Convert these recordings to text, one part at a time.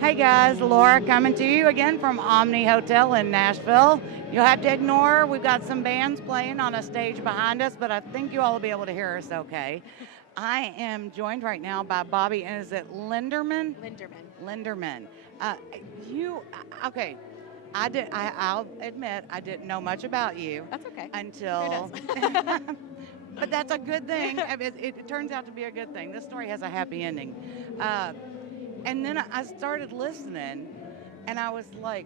Hey guys, Laura coming to you again from Omni Hotel in Nashville. You'll have to ignore, we've got some bands playing on a stage behind us, but I think you all will be able to hear us okay. I am joined right now by Bobby, and is it Lenderman? Lenderman. Uh, okay, I'll admit I didn't know much about you That's okay. until, Who does? but that's a good thing. I mean, it turns out to be a good thing. This story has a happy ending. Uh, And then I started listening, and I was like,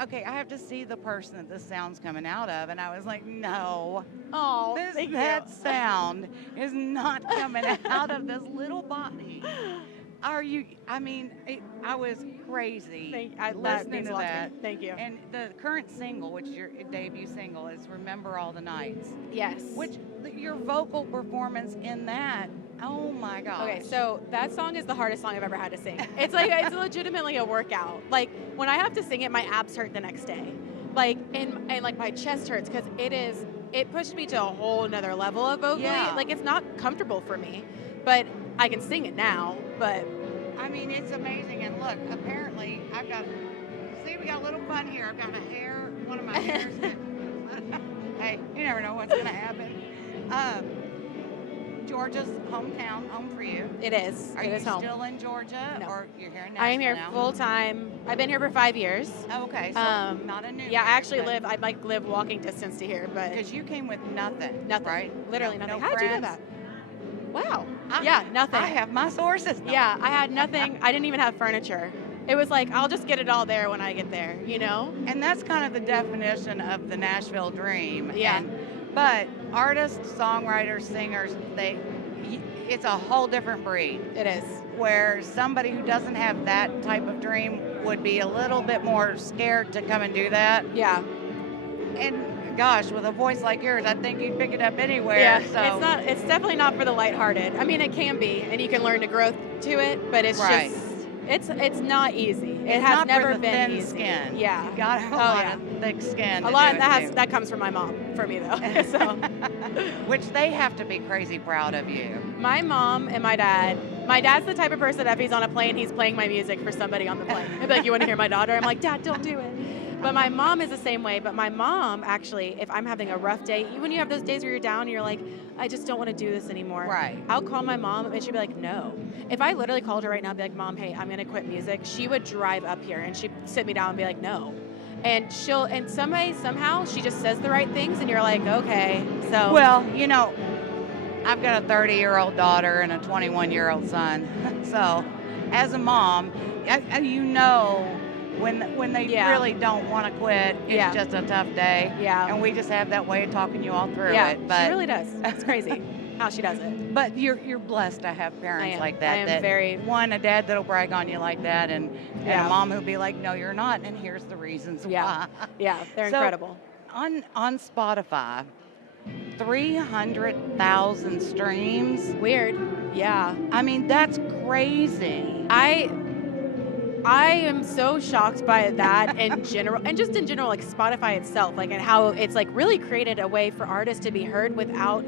okay, I have to see the person that this sound's coming out of. And I was like, no, Oh, thank that you. sound is not coming out of this little body. I was crazy That listening means to a lot to that. me. Thank you. And the current single, which is your debut single, is Remember All the Nights. Yes. Which, your vocal performance in that, oh my gosh. Okay, so that song is the hardest song I've ever had to sing. It's like, it's legitimately a workout. Like, when I have to sing it, my abs hurt the next day. Like, and like my chest hurts because it pushed me to a whole nother level of vocally. Yeah. Like, it's not comfortable for me, but I can sing it now, but. I mean, it's amazing. And look, apparently, we got a little fun here. I've got one of my hairs. Hey, you never know what's going to happen. Georgia's hometown, home for you. It is. Are it you is home. still in Georgia, No. or you're here in Nashville I am here now? full time. I've been here for 5 years. Oh, okay, so not a new. Yeah, I actually live walking distance to here, but Because you came with nothing. nothing, right? Literally No nothing. How did you know friends? that? Wow. Yeah, nothing. I have my sources. No. Yeah, I had nothing. I didn't even have furniture. It was like, I'll just get it all there when I get there, you know? And that's kind of the definition of the Nashville dream. Yeah. But artists, songwriters, singers, it's a whole different breed. It is. Where somebody who doesn't have that type of dream would be a little bit more scared to come and do that. Yeah. And gosh, with a voice like yours, I think you'd pick it up anywhere. Yeah, So. it's definitely not for the lighthearted. I mean, it can be, and you can learn to grow to it, but it's Right. it's not easy. It It's has not never for the been thin easy. skin. Yeah. You got to have a lot of thick skin. A to lot do that it too. that comes from my mom for me though. So Which they have to be crazy proud of you. my mom and my dad. My dad's the type of person that if he's on a plane, he's playing my music for somebody on the plane. He'll be like, "You want to hear my daughter?" I'm like, "Dad, don't do it." But my mom is the same way. But my mom, actually, if I'm having a rough day, when you have those days where you're down and you're like, I just don't want to do this anymore. Right. I'll call my mom and she'd be like, no. If I literally called her right now and be like, Mom, hey, I'm going to quit music, she would drive up here and she'd sit me down and be like, no. And somehow she just says the right things and you're like, okay. So. Well, I've got a 30-year-old daughter and a 21-year-old son. So as a mom, when they really don't want to quit, it's just a tough day. Yeah. And we just have that way of talking you all through Yeah, it. But she really does. It's crazy how she does it. But you're blessed to have parents like that. I am very. A dad that'll brag on you like that, and a mom who'll be like, no, you're not, and here's the reasons why. Yeah, they're incredible. On Spotify, 300,000 streams. Weird. Yeah. I mean, that's crazy. I am so shocked by that in general, and just in general, like Spotify itself, like, and how it's like really created a way for artists to be heard without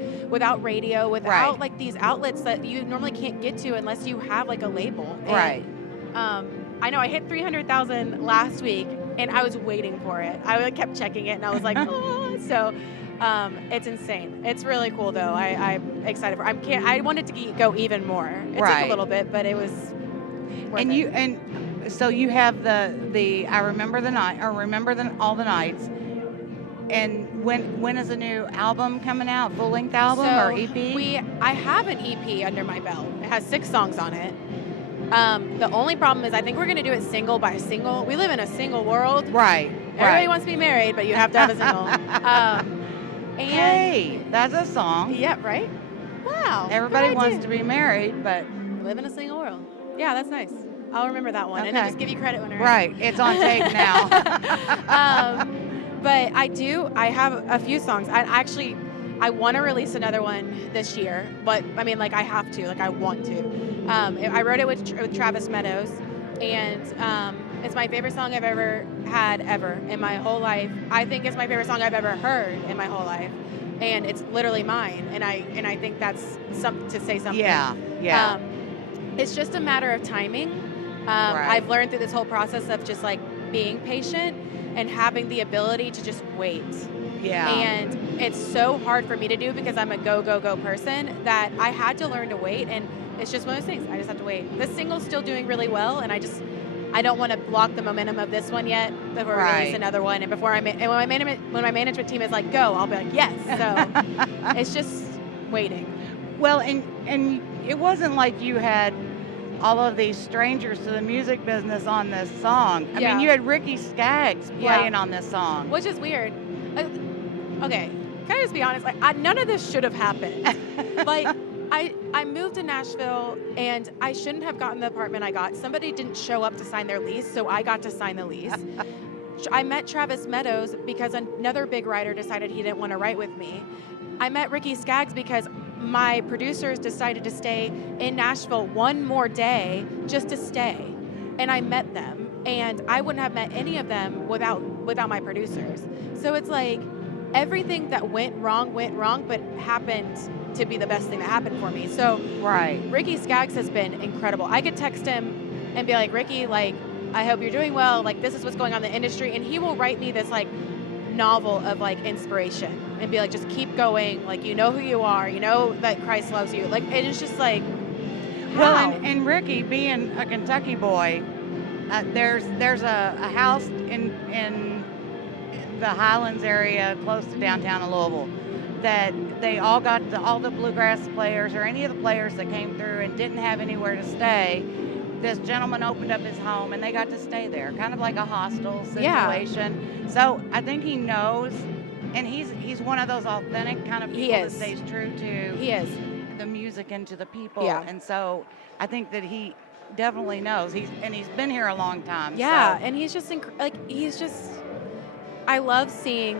radio, without like these outlets that you normally can't get to unless you have like a label. And, Right. I know I hit 300,000 last week, and I was waiting for it. I kept checking it, and I was like, oh, so. It's insane. It's really cool, though. I'm excited for. I wanted to go even more. It took a little bit, but it was. And so you have the I remember the night, or all the nights. And when is a new album coming out? Full length album or EP? I have an EP under my belt. It has 6 songs on it. The only problem is I think we're going to do it single by single. We live in a single world. Right. Everybody wants to be married, but you have to have a single. Hey, that's a song. Yeah, right? Wow. Everybody wants to be married, but live in a single world. Yeah, that's nice. I'll remember that one and then just give you credit when I Right, it's on tape now. But I have a few songs. I want to release another one this year, but I mean, like, I have to, like, I want to. I wrote it with Travis Meadows, and it's my favorite song I've ever had in my whole life. I think it's my favorite song I've ever heard in my whole life, and it's literally mine. And I think that's something to say something. Yeah. It's just a matter of timing. I've learned through this whole process of just like being patient and having the ability to just wait. Yeah. And it's so hard for me to do because I'm a go, go, go person that I had to learn to wait. And it's just one of those things. I just have to wait. This single's still doing really well. And I don't want to block the momentum of this one yet before we release another one. And before when my management team is like, go, I'll be like, yes. So it's just waiting. Well, and it wasn't like you had all of these strangers to the music business on this song. I mean, you had Ricky Skaggs playing on this song. Which is weird. Okay, can I just be honest? Like, none of this should have happened. Like, I moved to Nashville, and I shouldn't have gotten the apartment I got. Somebody didn't show up to sign their lease, so I got to sign the lease. I met Travis Meadows because another big writer decided he didn't want to write with me. I met Ricky Skaggs because my producers decided to stay in Nashville one more day just to stay. And I met them, and I wouldn't have met any of them without my producers. So it's like everything that went wrong, but happened to be the best thing that happened for me. So Ricky Skaggs has been incredible. I could text him and be like, Ricky, like, I hope you're doing well. Like, this is what's going on in the industry. And he will write me this, like, novel of, like, inspiration and be like, just keep going. Like, you know who you are. You know that Christ loves you. Like, it is just like, how? Well, and Ricky, being a Kentucky boy, there's a house in the Highlands area close to downtown Louisville that they all got all the bluegrass players or any of the players that came through and didn't have anywhere to stay. This gentleman opened up his home and they got to stay there, kind of like a hostel situation. Yeah. So I think he knows, and he's one of those authentic kind of people that stays true to the music and to the people. Yeah. And so I think that he definitely knows. He's been here a long time. Yeah, so. And he's just I love seeing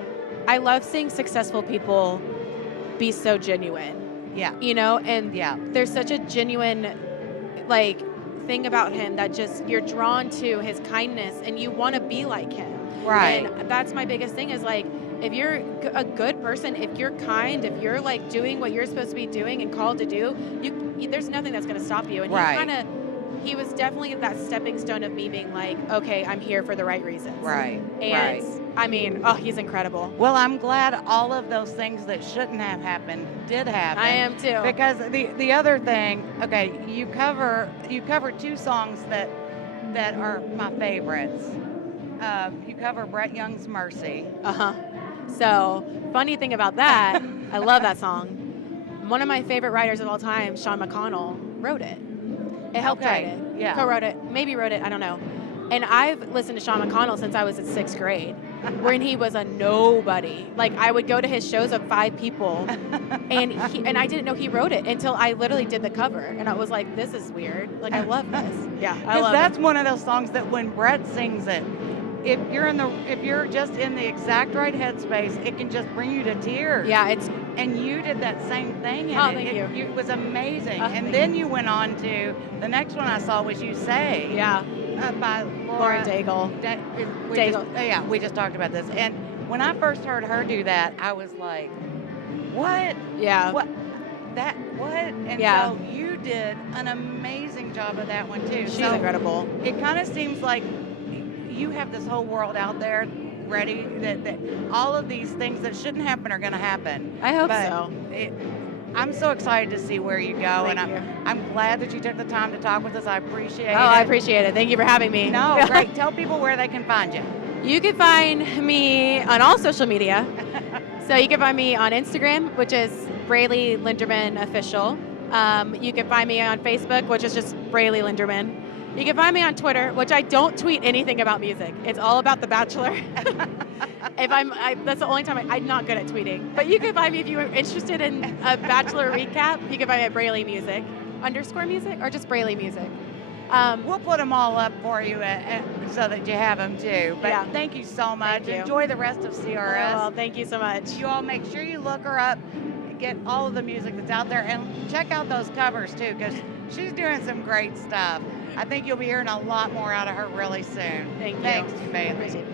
successful people be so genuine. Yeah. You know, and there's such a genuine like thing about him that just you're drawn to his kindness and you want to be like him. Right. And that's my biggest thing is like if you're a good person, if you're kind, if you're like doing what you're supposed to be doing and called to do, there's nothing that's going to stop you. And he was definitely that stepping stone of me being like, okay, I'm here for the right reasons. Right. And I mean, he's incredible. Well, I'm glad all of those things that shouldn't have happened did happen. I am too. Because the other thing, okay, you cover two songs that are my favorites. You cover Brett Young's Mercy. So, funny thing about that, I love that song. One of my favorite writers of all time, Sean McConnell, wrote it. It helped write it. Yeah. Co-wrote it. Maybe wrote it. I don't know. And I've listened to Sean McConnell since I was in 6th grade, when he was a nobody. Like, I would go to his shows of 5 people, and I didn't know he wrote it until I literally did the cover. And I was like, this is weird. Like, I love this. Yeah, I love it. Because that's one of those songs that when Brett sings it, if you're just in the exact right headspace, it can just bring you to tears. Yeah, and you did that same thing. Thank you. It was amazing. And then you went on to the next one I saw was You Say. Yeah. By Lauren Daigle. We just talked about this. And when I first heard her do that, I was like, what? Yeah. What? What? And so you did an amazing job of that one too. She's incredible. It kind of seems like you have this whole world out there ready that all of these things that shouldn't happen are going to happen. I hope so. I'm so excited to see where you go, Thank and you. I'm glad that you took the time to talk with us. I appreciate it. I appreciate it. Thank you for having me. No, great. Tell people where they can find you. You can find me on all social media. So you can find me on Instagram, which is Brailey Lenderman Official. You can find me on Facebook, which is just Brailey Lenderman. You can find me on Twitter, which I don't tweet anything about music. It's all about The Bachelor. That's the only time I'm not good at tweeting. But you can find me if you're interested in a Bachelor recap. You can find me at Brailey Music _music or just Brailey Music. We'll put them all up for you so that you have them too. But thank you so much. Thank you. Enjoy the rest of CRS. Well, thank you so much. You all make sure you look her up, get all of the music that's out there, and check out those covers too, because she's doing some great stuff. I think you'll be hearing a lot more out of her really soon. Thank you. Thanks, Bailey. Appreciate it.